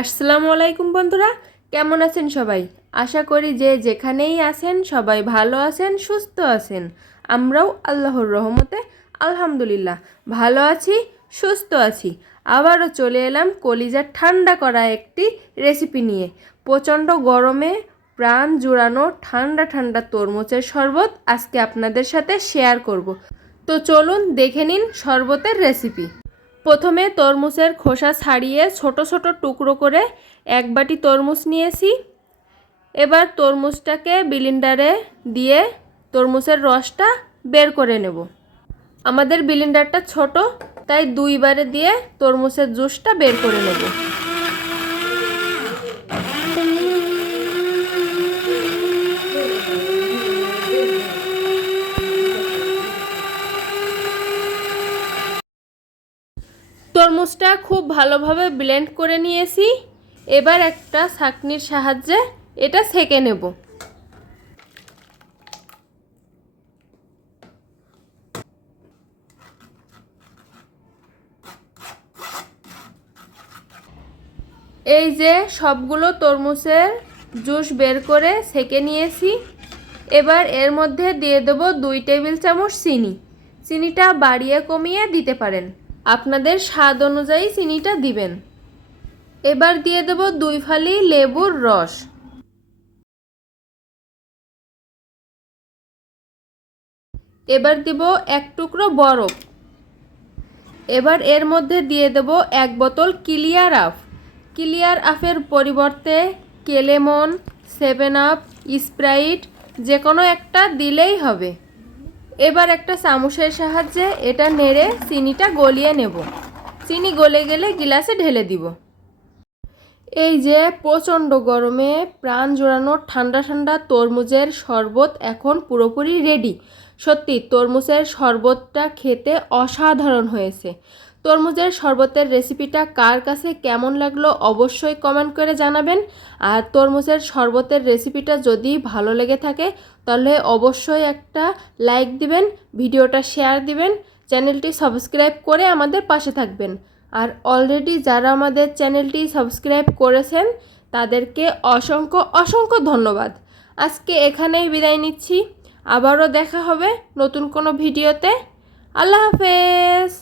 আসসালামু আলাইকুম বন্ধুরা, কেমন আছেন সবাই? আশা করি যে যেখানেই আছেন সবাই ভালো আছেন, সুস্থ আছেন। আমরাও আল্লাহর রহমতে আলহামদুলিল্লাহ ভালো আছি, সুস্থ আছি। আবারও চলে এলাম কলিজা ঠান্ডা করা একটি রেসিপি নিয়ে। প্রচণ্ড গরমে প্রাণ জুড়ানো ঠান্ডা ঠান্ডা তরমুজের শরবত আজকে আপনাদের সাথে শেয়ার করব। তো চলুন দেখে নিন শরবতের রেসিপি। প্রথমে তরমুজের খোসা ছাড়িয়ে ছোট ছোট টুকরো করে এক বাটি তরমুজ নিয়েছি। এবার তরমুজটাকে ব্লেন্ডারে দিয়ে তরমুজের রসটা বের করে নেব। আমাদের ব্লেন্ডারটা ছোট, তাই দুইবারে দিয়ে তরমুজের জুসটা বের করে নেব। তরমুজটা খুব ভালোভাবে ব্লেন্ড করে নিয়েছি। এবার একটা ছাঁকনির সাহায্যে এটা ছেঁকে নেব। এই যে সবগুলো তরমুজের জুস বের করে ছেঁকে নিয়েছি। এবার এর মধ্যে দিয়ে দেব 2 টেবিল চামচ চিনি। চিনিটা বাড়িয়ে কমিয়ে দিতে পারেন, আপনাদের স্বাদ অনুযায়ী চিনিটা দিবেন। এবার দিয়ে দেব 2 ফালি লেবুর রস। এবার দিব 1 টুকরো বরফ। এবার এর মধ্যে দিয়ে দেব 1 বোতল ক্লিয়ার আপ। ক্লিয়ার আপের পরিবর্তে কেলেমন, 7 আপ, স্প্রাইট যে কোনো একটা দিলেই হবে। এবার একটা চামচের সাহায্যে এটা নেড়ে চিনিটা গলিয়ে নেব। চিনি গলে গেলে গিলাসে ঢেলে দিব। এই যে প্রচণ্ড গরমে প্রাণ জোড়ানো ঠান্ডা ঠান্ডা তরমুজের শরবত এখন পুরোপুরি রেডি। সত্যি তরমুজের শরবতটা খেতে অসাধারণ হয়েছে। তরমুজের শরবতের রেসিপিটা কার কাছে কেমন লাগলো অবশ্যই কমেন্ট করে জানাবেন। আর তরমুজের শরবতের রেসিপিটা যদি ভালো লেগে থাকে তাহলে অবশ্যই একটা লাইক দিবেন, ভিডিওটা শেয়ার দিবেন, চ্যানেলটি সাবস্ক্রাইব করে আমাদের পাশে থাকবেন। আর অলরেডি যারা আমাদের চ্যানেলটি সাবস্ক্রাইব করেছেন তাদেরকে অসংখ্য অসংখ্য ধন্যবাদ। আজকে এখানেই বিদায় নিচ্ছি। আবারও দেখা হবে নতুন কোনো ভিডিওতে। আল্লাহ হাফেজ।